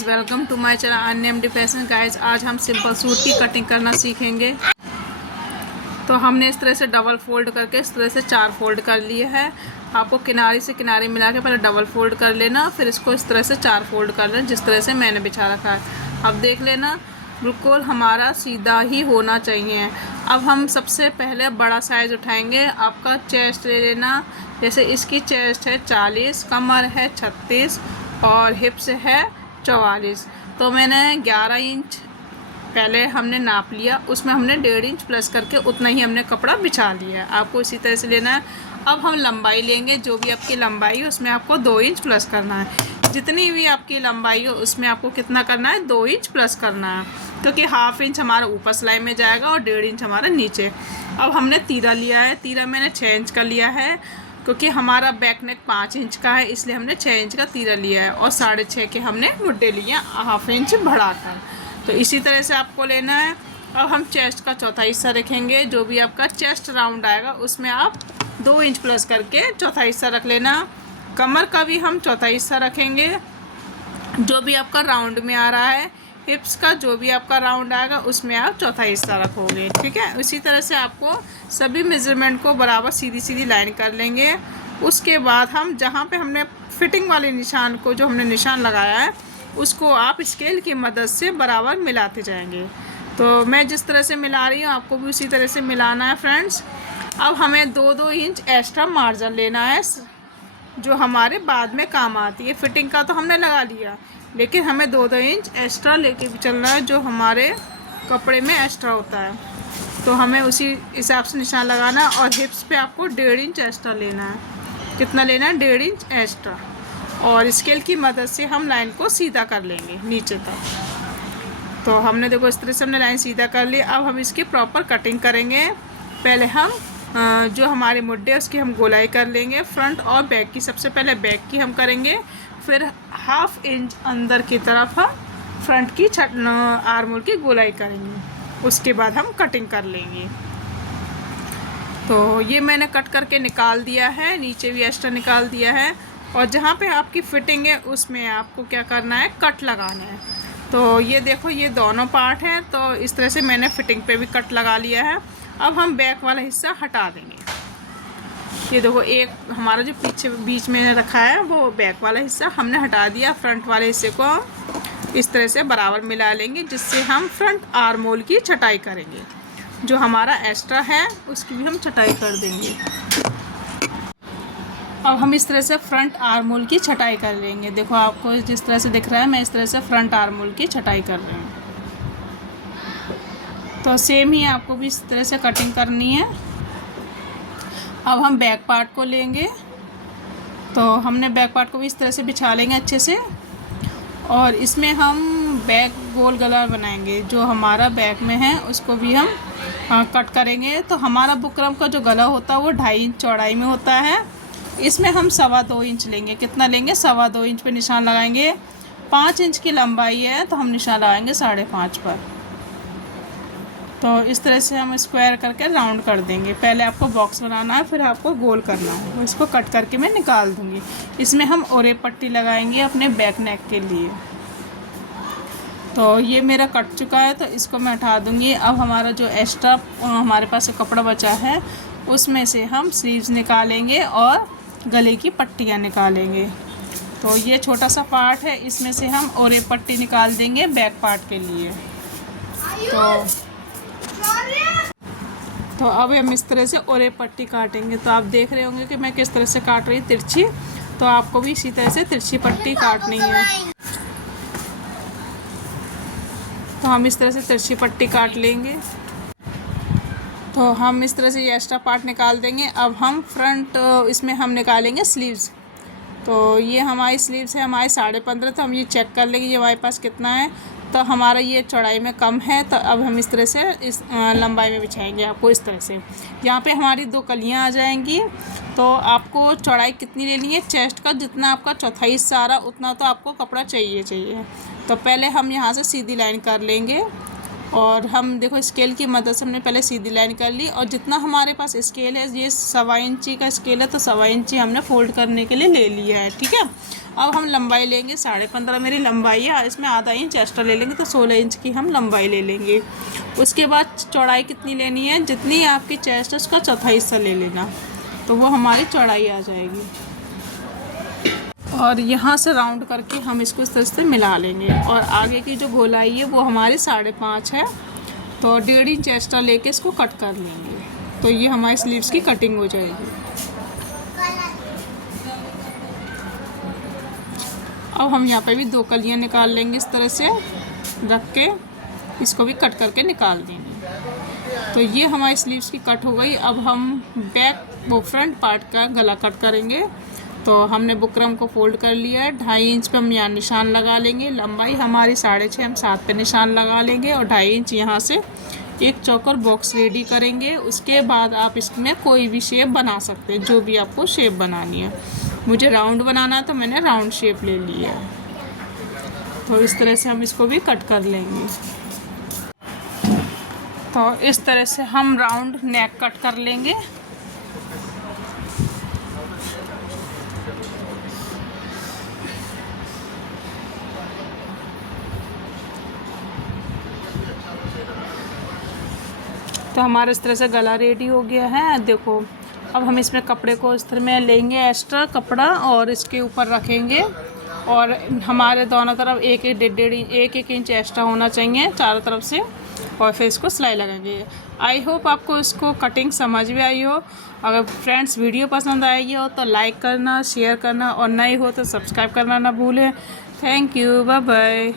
Guys, welcome to my channel unnamed fashion. Guys, आज हम simple suit की cutting करना सीखेंगे। तो हमने इस तरह से डबल फोल्ड करके इस तरह से 4 फोल्ड कर लिए है। आपको किनारे से किनारे मिला के पहले डबल फोल्ड कर लेना, फिर इसको इस तरह से 4 फोल्ड कर लेना जिस तरह से मैंने बिछा रखा है। अब देख लेना, बिल्कुल हमारा सीधा ही होना चाहिए। अब हम सबसे पहले बड़ा साइज़ उठाएंगे। आपका चेस्ट ले लेना, जैसे इसकी चेस्ट है 40, कमर है 36 और हिप्स है 44। तो मैंने 11 इंच पहले हमने नाप लिया, उसमें हमने 1.5 इंच प्लस करके उतना ही हमने कपड़ा बिछा लिया है। आपको इसी तरह से लेना है। अब हम लंबाई लेंगे, जो भी आपकी लंबाई हो उसमें आपको 2 इंच प्लस करना है। जितनी भी आपकी लंबाई हो उसमें आपको कितना करना है, 2 इंच प्लस करना है, क्योंकि हाफ इंच हमारा ऊपर सिलाई में जाएगा और 1.5 इंच हमारा नीचे। अब हमने तीरा लिया है, तीरा मैंने 6 इंच का लिया है, क्योंकि हमारा बैक नेक 5 इंच का है, इसलिए हमने 6 इंच का तीरा लिया है और 6.5 के हमने मुड्डे लिए हाफ इंच बढ़ाकर। तो इसी तरह से आपको लेना है। अब हम चेस्ट का चौथा हिस्सा रखेंगे। जो भी आपका चेस्ट राउंड आएगा उसमें आप 2 इंच प्लस करके चौथा हिस्सा रख लेना। कमर का भी हम चौथा हिस्सा रखेंगे, जो भी आपका राउंड में आ रहा है। हिप्स का जो भी आपका राउंड आएगा उसमें आप चौथा हिस्सा रखोगे, ठीक है। इसी तरह से आपको सभी मेजरमेंट को बराबर सीधी सीधी लाइन कर लेंगे। उसके बाद हम जहाँ पे हमने फिटिंग वाले निशान को, जो हमने निशान लगाया है, उसको आप स्केल की मदद से बराबर मिलाते जाएंगे। तो मैं जिस तरह से मिला रही हूँ आपको भी उसी तरह से मिलाना है फ्रेंड्स। अब हमें 2-2 इंच एक्स्ट्रा मार्जिन लेना है, जो हमारे बाद में काम आती है। फिटिंग का तो हमने लगा लिया, लेकिन हमें 2-2 इंच एक्स्ट्रा लेके भी चलना है, जो हमारे कपड़े में एक्स्ट्रा होता है। तो हमें उसी हिसाब से निशान लगाना है। और हिप्स पे आपको 1.5 इंच एक्स्ट्रा लेना है। कितना लेना है, 1.5 इंच एक्स्ट्रा। और स्केल की मदद से हम लाइन को सीधा कर लेंगे नीचे तक। तो हमने देखो इस तरह से हमने लाइन सीधा कर ली। अब हम इसकी प्रॉपर कटिंग करेंगे। पहले हम जो हमारे मुड्डे उसकी हम गोलाई कर लेंगे, फ्रंट और बैक की। सबसे पहले बैक की हम करेंगे, फिर हाफ इंच अंदर की तरफ हम फ्रंट की आर्मोल की गोलाई करेंगे। उसके बाद हम कटिंग कर लेंगे। तो ये मैंने कट करके निकाल दिया है, नीचे भी एक्स्ट्रा निकाल दिया है। और जहाँ पे आपकी फिटिंग है उसमें आपको क्या करना है, कट लगाना है। तो ये देखो, ये दोनों पार्ट हैं, तो इस तरह से मैंने फिटिंग पे भी कट लगा लिया है। अब हम बैक वाला हिस्सा हटा देंगे। ये देखो, एक हमारा जो पीछे बीच में रखा है वो बैक वाला हिस्सा हमने हटा दिया। फ्रंट वाले हिस्से को हम इस तरह से बराबर मिला लेंगे, जिससे हम फ्रंट आर्मोल की छटाई करेंगे। जो हमारा एक्स्ट्रा है उसकी भी हम छटाई कर देंगे। अब हम इस तरह से फ्रंट आर्मोल की छटाई कर लेंगे। देखो, आपको जिस तरह से दिख रहा है, मैं इस तरह से फ्रंट आर्मोल की छटाई कर रही हूँ। तो सेम ही आपको भी इस तरह से कटिंग करनी है। अब हम बैक पार्ट को लेंगे। तो हमने बैक पार्ट को भी इस तरह से बिछा लेंगे अच्छे से। और इसमें हम बैक गोल गला बनाएंगे। जो हमारा बैक में है उसको भी हम कट करेंगे। तो हमारा बुकरम का जो गला होता है वो 2.5 इंच चौड़ाई में होता है। इसमें हम 2.25 इंच लेंगे। कितना लेंगे, 2.25 इंच पे निशान लगाएंगे। 5 इंच की लंबाई है तो हम निशान लगाएंगे 5.5 पर। तो इस तरह से हम स्क्वायर करके राउंड कर देंगे। पहले आपको बॉक्स बनाना है, फिर आपको गोल करना है। तो इसको कट करके मैं निकाल दूँगी। इसमें हम ओरे पट्टी लगाएंगे अपने बैक नेक के लिए। तो ये मेरा कट चुका है, तो इसको मैं हटा दूँगी। अब हमारा जो एक्स्ट्रा हमारे पास कपड़ा बचा है उसमें से हम स्लीव्स निकालेंगे और गले की पट्टियाँ निकालेंगे। तो ये छोटा सा पार्ट है, इसमें से हम ओरे पट्टी निकाल देंगे बैक पार्ट के लिए। तो अब हम इस तरह से ओरे पट्टी काटेंगे। तो आप देख रहे होंगे कि मैं किस तरह से काट रही हूँ, तिरछी। तो आपको भी इसी तरह से तिरछी पट्टी काटनी है। तो हम इस तरह से तिरछी पट्टी काट लेंगे। तो हम इस तरह से ये एक्स्ट्रा पार्ट निकाल देंगे। अब हम फ्रंट इसमें हम निकालेंगे स्लीव्स। तो ये हमारी स्लीव्स है हमारे 15.5। तो हम ये चेक कर लेंगे ये हमारे पास कितना है। तो हमारा ये चौड़ाई में कम है, तो अब हम इस तरह से इस लंबाई में बिछाएंगे। आपको इस तरह से यहाँ पे हमारी 2 कलियाँ आ जाएंगी। तो आपको चौड़ाई कितनी लेनी है, चेस्ट का जितना आपका चौथा हिस्सा आ रहा उतना तो आपको कपड़ा चाहिए। तो पहले हम यहाँ से सीधी लाइन कर लेंगे। और हम देखो स्केल की मदद से हमने पहले सीधी लाइन कर ली, और जितना हमारे पास स्केल है, ये 1.25 इंची का स्केल है, तो 1.25 इंची हमने फोल्ड करने के लिए ले लिया है। ठीक है, अब हम लंबाई लेंगे 15.5 मेरी लंबाई है, इसमें आधा इंच एक्स्ट्रा ले लेंगे, तो 16 इंच की हम लंबाई ले लेंगे। उसके बाद चौड़ाई कितनी लेनी है, जितनी आपकी चेस्ट है उसका चौथा हिस्सा ले लेना, तो वो हमारी चौड़ाई आ जाएगी। और यहाँ से राउंड करके हम इसको इस तरह से मिला लेंगे, और आगे की जो गोलाई है वो हमारी 5.5 है, तो 1.5 इंच एक्स्ट्रा लेके इसको कट कर लेंगे, तो ये हमारी स्लीव्स की कटिंग हो जाएगी। अब हम यहाँ पे भी 2 कलियाँ निकाल लेंगे, इस तरह से रख के इसको भी कट करके निकाल देंगे। तो ये हमारी स्लीव्स की कट हो गई। अब हम बैक वो फ्रंट पार्ट का गला कट करेंगे। तो हमने बुकरम को फोल्ड कर लिया है, 2.5 इंच पे हम यहाँ निशान लगा लेंगे। लंबाई हमारी 6.5 हम 7 पे निशान लगा लेंगे, और 2.5 इंच यहाँ से एक चौकर बॉक्स रेडी करेंगे। उसके बाद आप इसमें कोई भी शेप बना सकते हैं, जो भी आपको शेप बनानी है। मुझे राउंड बनाना है तो मैंने राउंड शेप ले ली है। तो इस तरह से हम इसको भी कट कर लेंगे। तो इस तरह से हम राउंड नेक कट कर लेंगे। तो हमारा इस तरह से गला रेडी हो गया है। देखो, अब हम इसमें कपड़े को इस तरह में लेंगे, एक्स्ट्रा कपड़ा, और इसके ऊपर रखेंगे, और हमारे दोनों तरफ 1-1 इंच एक्स्ट्रा होना चाहिए चारों तरफ से, और फिर इसको सिलाई लगाएंगे। आई होप आपको इसको कटिंग समझ में आई हो। अगर फ्रेंड्स वीडियो पसंद आई हो तो लाइक करना, शेयर करना, और नई हो तो सब्सक्राइब करना ना भूलें। Thank you, bye bye.